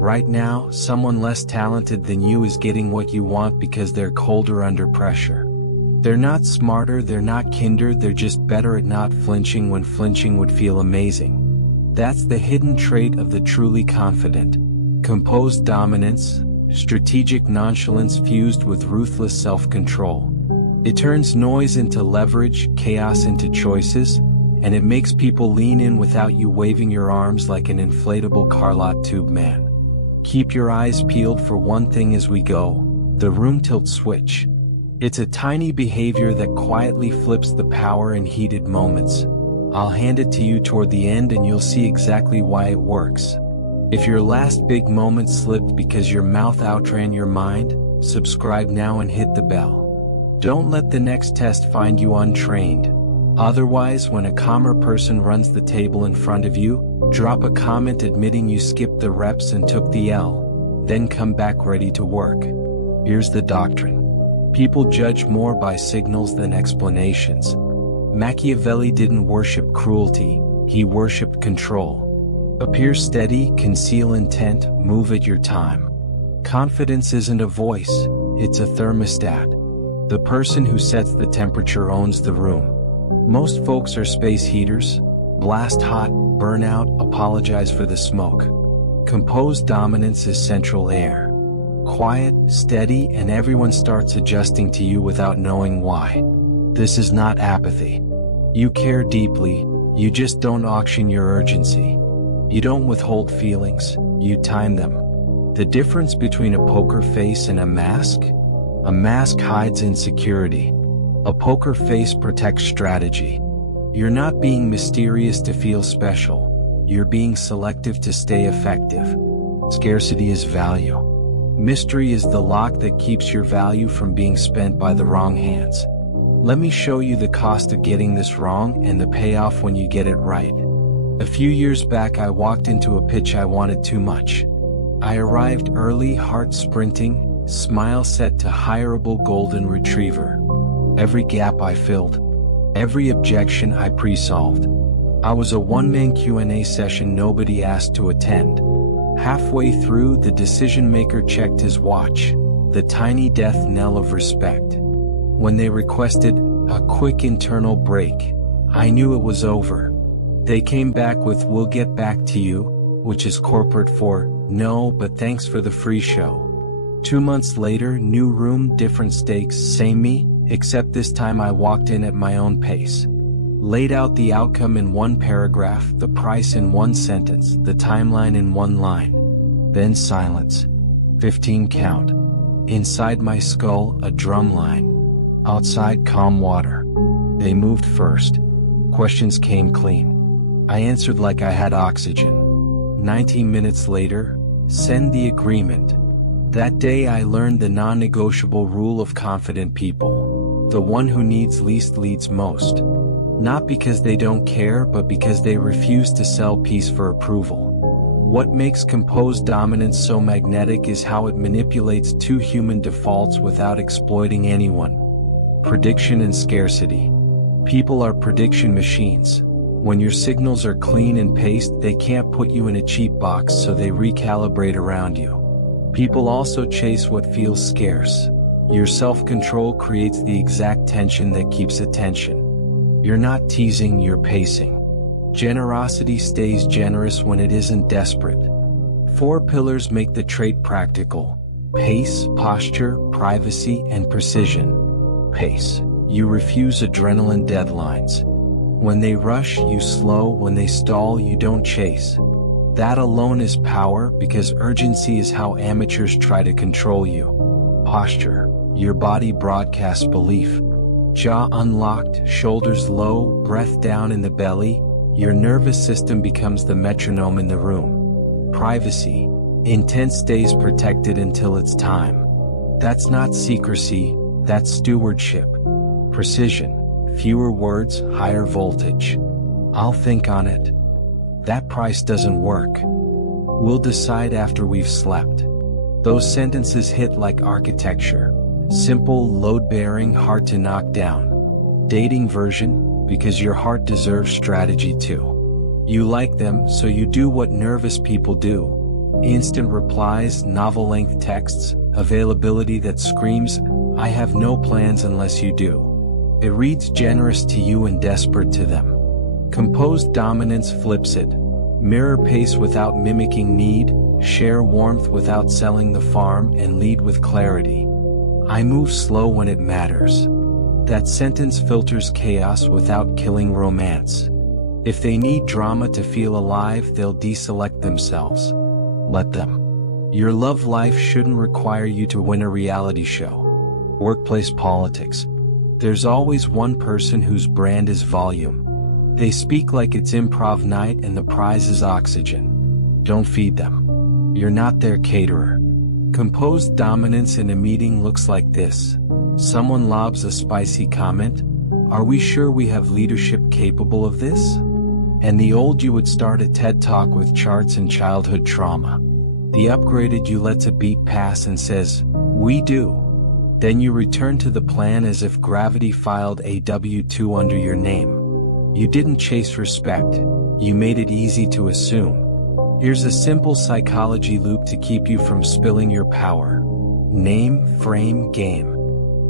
Right now, someone less talented than you is getting what you want because they're colder under pressure. They're not smarter, they're not kinder, they're just better at not flinching when flinching would feel amazing. That's the hidden trait of the truly confident. Composed dominance, strategic nonchalance fused with ruthless self-control. It turns noise into leverage, chaos into choices, and it makes people lean in without you waving your arms like an inflatable car lot tube man. Keep your eyes peeled for one thing as we go: the room tilt switch. It's a tiny behavior that quietly flips the power in heated moments. I'll hand it to you toward the end and you'll see exactly why it works. If your last big moment slipped because your mouth outran your mind, subscribe now and hit the bell. Don't let the next test find you untrained. Otherwise, when a calmer person runs the table in front of you, drop a comment admitting you skipped the reps and took the L, then come back ready to work. Here's the doctrine. People judge more by signals than explanations. Machiavelli didn't worship cruelty, he worshipped control. Appear steady, conceal intent, move at your time. Confidence isn't a voice, it's a thermostat. The person who sets the temperature owns the room. Most folks are space heaters. Blast hot, burn out, apologize for the smoke. Composed dominance is central air. Quiet, steady, and everyone starts adjusting to you without knowing why. This is not apathy. You care deeply, you just don't auction your urgency. You don't withhold feelings, you time them. The difference between a poker face and a mask hides insecurity. A poker face protects strategy. You're not being mysterious to feel special. You're being selective to stay effective. Scarcity is value. Mystery is the lock that keeps your value from being spent by the wrong hands. Let me show you the cost of getting this wrong and the payoff when you get it right. A few years back I walked into a pitch I wanted too much. I arrived early, heart sprinting, smile set to hireable golden retriever. Every gap I filled. Every objection I pre-solved. I was a one-man Q&A session nobody asked to attend. Halfway through, the decision-maker checked his watch, the tiny death knell of respect. When they requested a quick internal break, I knew it was over. They came back with "we'll get back to you," which is corporate for "no, but thanks for the free show." 2 months later, new room, different stakes, same me, except this time I walked in at my own pace. Laid out the outcome in one paragraph, the price in one sentence, the timeline in one line. Then silence. 15 count. Inside my skull, a drum line. Outside, calm water. They moved first. Questions came clean. I answered like I had oxygen. 19 minutes later, send the agreement. That day I learned the non-negotiable rule of confident people. The one who needs least leads most. Not because they don't care, but because they refuse to sell peace for approval. What makes composed dominance so magnetic is how it manipulates two human defaults without exploiting anyone. Prediction and scarcity. People are prediction machines. When your signals are clean and paced, they can't put you in a cheap box, so they recalibrate around you. People also chase what feels scarce. Your self-control creates the exact tension that keeps attention. You're not teasing, you're pacing. Generosity stays generous when it isn't desperate. 4 pillars make the trait practical: pace, posture, privacy, and precision. Pace. You refuse adrenaline deadlines. When they rush, you slow. When they stall, you don't chase. That alone is power, because urgency is how amateurs try to control you. Posture. Your body broadcasts belief. Jaw unlocked, shoulders low, breath down in the belly. Your nervous system becomes the metronome in the room. Privacy. Intent stays protected until it's time. That's not secrecy, that's stewardship. Precision. Fewer words, higher voltage. I'll think on it. That price doesn't work. We'll decide after we've slept. Those sentences hit like architecture. Simple, load-bearing, hard to knock down. Dating version, because your heart deserves strategy too. You like them, so you do what nervous people do. instant replies, novel-length texts, availability that screams, "I have no plans unless you do." It reads generous to you and desperate to them. Composed dominance flips it. Mirror pace without mimicking need, share warmth without selling the farm, and lead with clarity. I move slow when it matters. That sentence filters chaos without killing romance. If they need drama to feel alive, they'll deselect themselves. Let them. Your love life shouldn't require you to win a reality show. Workplace politics. There's always one person whose brand is volume. They speak like it's improv night and the prize is oxygen. Don't feed them. You're not their caterer. Composed dominance in a meeting looks like this. Someone lobs a spicy comment. "Are we sure we have leadership capable of this?" And the old you would start a TED Talk with charts and childhood trauma. The upgraded you lets a beat pass and says, "We do." Then you return to the plan as if gravity filed a W-2 under your name. You didn't chase respect, you made it easy to assume. Here's a simple psychology loop to keep you from spilling your power. Name, frame, game.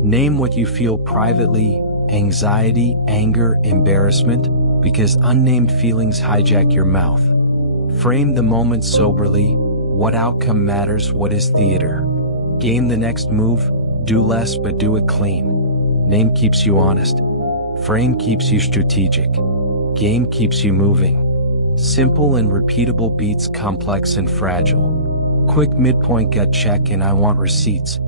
Name what you feel privately, anxiety, anger, embarrassment, because unnamed feelings hijack your mouth. Frame the moment soberly. What outcome matters? What is theater? Game the next move. Do less but do it clean. Name keeps you honest. Frame keeps you strategic. Game keeps you moving. Simple and repeatable beats complex and fragile. Quick midpoint gut check and I want receipts.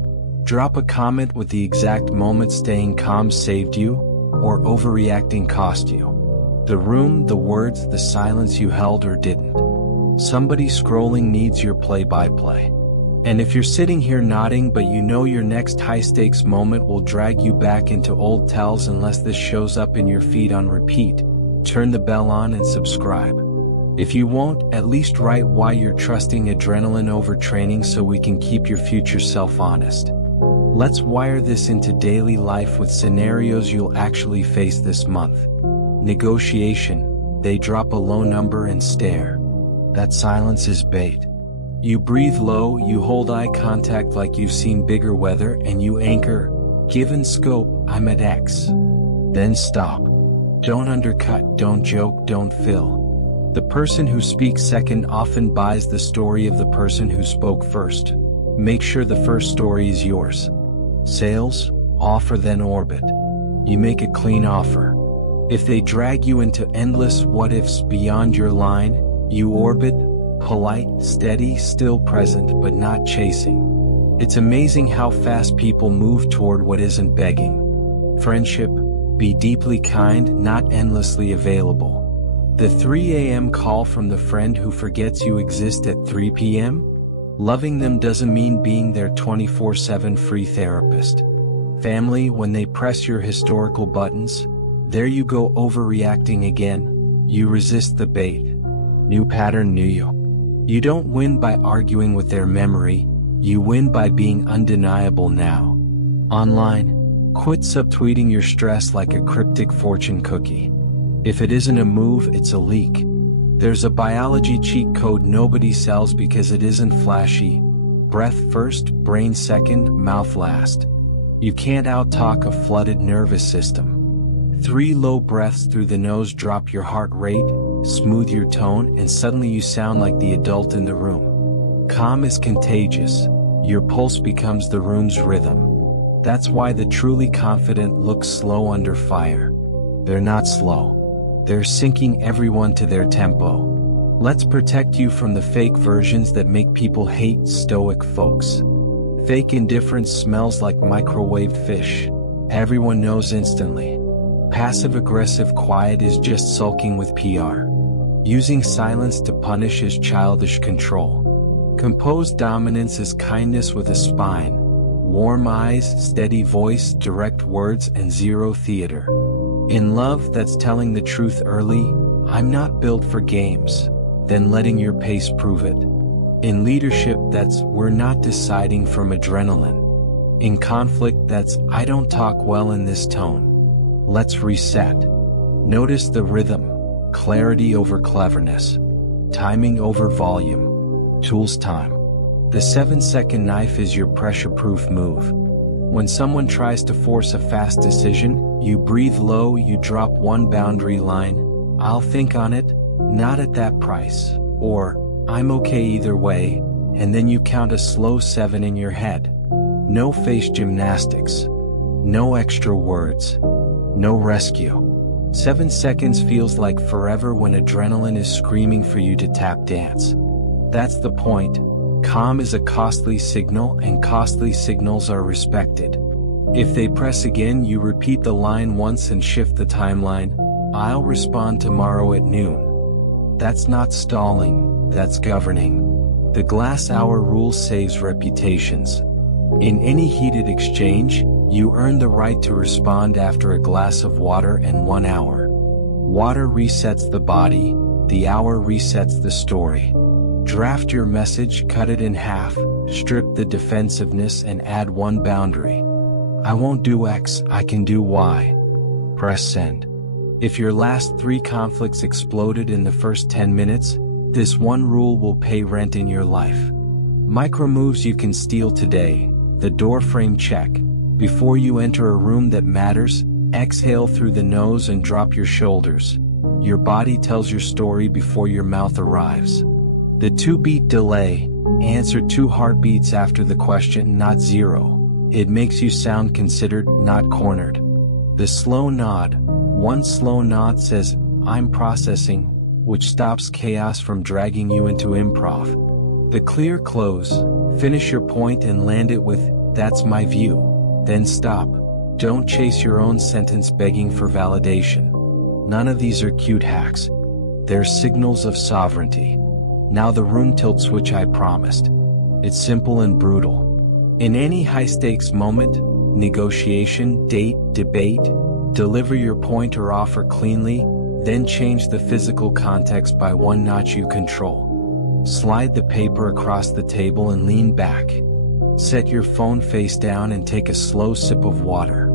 Drop a comment with the exact moment staying calm saved you, or overreacting cost you. The room, the words, the silence you held or didn't. Somebody scrolling needs your play-by-play. And if you're sitting here nodding but you know your next high-stakes moment will drag you back into old tells unless this shows up in your feed on repeat, turn the bell on and subscribe. If you won't, at least write why you're trusting adrenaline over training so we can keep your future self honest. Let's wire this into daily life with scenarios you'll actually face this month. Negotiation. They drop a low number and stare. That silence is bait. You breathe low, you hold eye contact like you've seen bigger weather, and you anchor, "Given scope, I'm at X." Then stop. Don't undercut, don't joke, don't fill. The person who speaks second often buys the story of the person who spoke first. Make sure the first story is yours. Sales, offer then orbit. You make a clean offer. If they drag you into endless what-ifs beyond your line, you orbit, polite, steady, still present but not chasing. It's amazing how fast people move toward what isn't begging. Friendship, be deeply kind, not endlessly available. The 3 a.m. call from the friend who forgets you exist at 3 p.m.? Loving them doesn't mean being their 24/7 free therapist. Family, when they press your historical buttons, there you go overreacting again. You resist the bait. New pattern, new you. You don't win by arguing with their memory, you win by being undeniable now. Online, quit subtweeting your stress like a cryptic fortune cookie. If it isn't a move, it's a leak. There's a biology cheat code nobody sells because it isn't flashy. Breath first, brain second, mouth last. You can't out-talk a flooded nervous system. 3 low breaths through the nose drop your heart rate, smooth your tone, and suddenly you sound like the adult in the room. Calm is contagious. Your pulse becomes the room's rhythm. That's why the truly confident look slow under fire. They're not slow. They're syncing everyone to their tempo. Let's protect you from the fake versions that make people hate stoic folks. Fake indifference smells like microwaved fish. Everyone knows instantly. Passive-aggressive quiet is just sulking with PR. Using silence to punish is childish control. Composed dominance is kindness with a spine. Warm eyes, steady voice, direct words, and zero theater. In love, that's telling the truth early, "I'm not built for games," then letting your pace prove it. In leadership, that's "we're not deciding from adrenaline." In conflict, that's "I don't talk well in this tone. Let's reset." Notice the rhythm, clarity over cleverness, timing over volume. Tools time. The 7-second knife is your pressure-proof move. When someone tries to force a fast decision, you breathe low, you drop one boundary line, "I'll think on it, not at that price," or "I'm okay either way," and then you count a slow 7 in your head. No face gymnastics. No extra words. No rescue. 7 seconds feels like forever when adrenaline is screaming for you to tap dance. That's the point. Calm is a costly signal, and costly signals are respected. If they press again, you repeat the line once and shift the timeline. "I'll respond tomorrow at noon." That's not stalling, that's governing. The glass hour rule saves reputations. In any heated exchange, you earn the right to respond after a glass of water and 1 hour. Water resets the body, the hour resets the story. Draft your message, cut it in half, strip the defensiveness and add one boundary. "I won't do X, I can do Y." Press send. If your last 3 conflicts exploded in the first 10 minutes, this one rule will pay rent in your life. Micro moves you can steal today. The door frame check. Before you enter a room that matters, exhale through the nose and drop your shoulders. Your body tells your story before your mouth arrives. The 2-beat delay. Answer 2 heartbeats after the question, not 0. It makes you sound considered, not cornered. The slow nod. One slow nod says, "I'm processing," which stops chaos from dragging you into improv. The clear close. Finish your point and land it with, "That's my view." Then stop. Don't chase your own sentence begging for validation. None of these are cute hacks. They're signals of sovereignty. Now the room tilt switch I promised. It's simple and brutal. In any high-stakes moment, negotiation, date, debate, deliver your point or offer cleanly, then change the physical context by one notch you control. Slide the paper across the table and lean back. Set your phone face down and take a slow sip of water.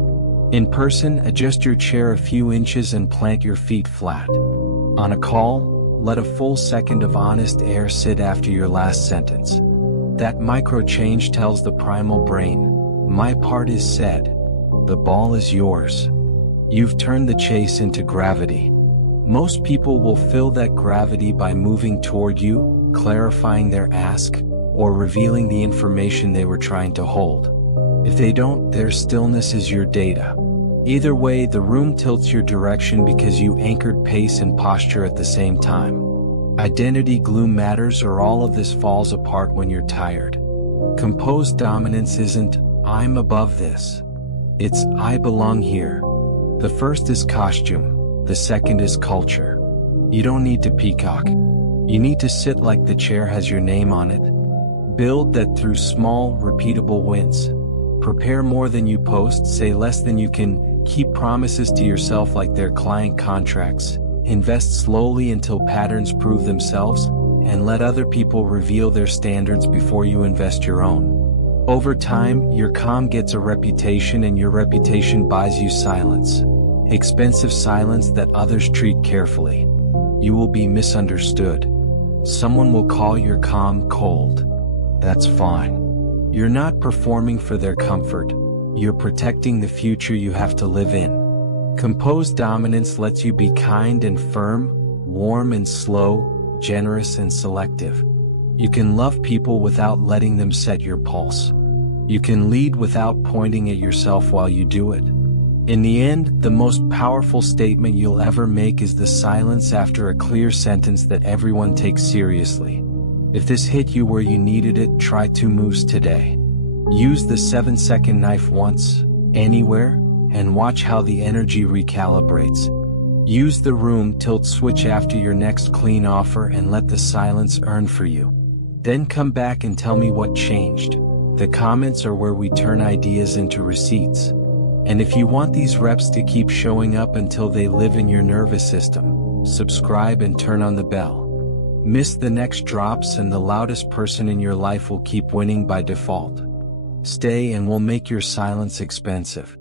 In person, adjust your chair a few inches and plant your feet flat. On a call, let a full second of honest air sit after your last sentence. That micro change tells the primal brain, "My part is said. The ball is yours." You've turned the chase into gravity. Most people will fill that gravity by moving toward you, clarifying their ask, or revealing the information they were trying to hold. If they don't, their stillness is your data. Either way, the room tilts your direction because you anchored pace and posture at the same time. Identity glue matters, or all of this falls apart when you're tired. Composed dominance isn't, "I'm above this." It's, "I belong here." The first is costume, the second is culture. You don't need to peacock. You need to sit like the chair has your name on it. Build that through small, repeatable wins. Prepare more than you post, say less than you can, keep promises to yourself like they're client contracts, invest slowly until patterns prove themselves, and let other people reveal their standards before you invest your own. Over time, your calm gets a reputation, and your reputation buys you silence. Expensive silence that others treat carefully. You will be misunderstood. Someone will call your calm cold. That's fine. You're not performing for their comfort. You're protecting the future you have to live in. Composed dominance lets you be kind and firm, warm and slow, generous and selective. You can love people without letting them set your pulse. You can lead without pointing at yourself while you do it. In the end, the most powerful statement you'll ever make is the silence after a clear sentence that everyone takes seriously. If this hit you where you needed it, try 2 moves today. Use the 7-second knife once, anywhere, and watch how the energy recalibrates. Use the room tilt switch after your next clean offer and let the silence earn for you. Then come back and tell me what changed. The comments are where we turn ideas into receipts. And if you want these reps to keep showing up until they live in your nervous system, subscribe and turn on the bell. Miss the next drops and the loudest person in your life will keep winning by default. Stay and we'll make your silence expensive.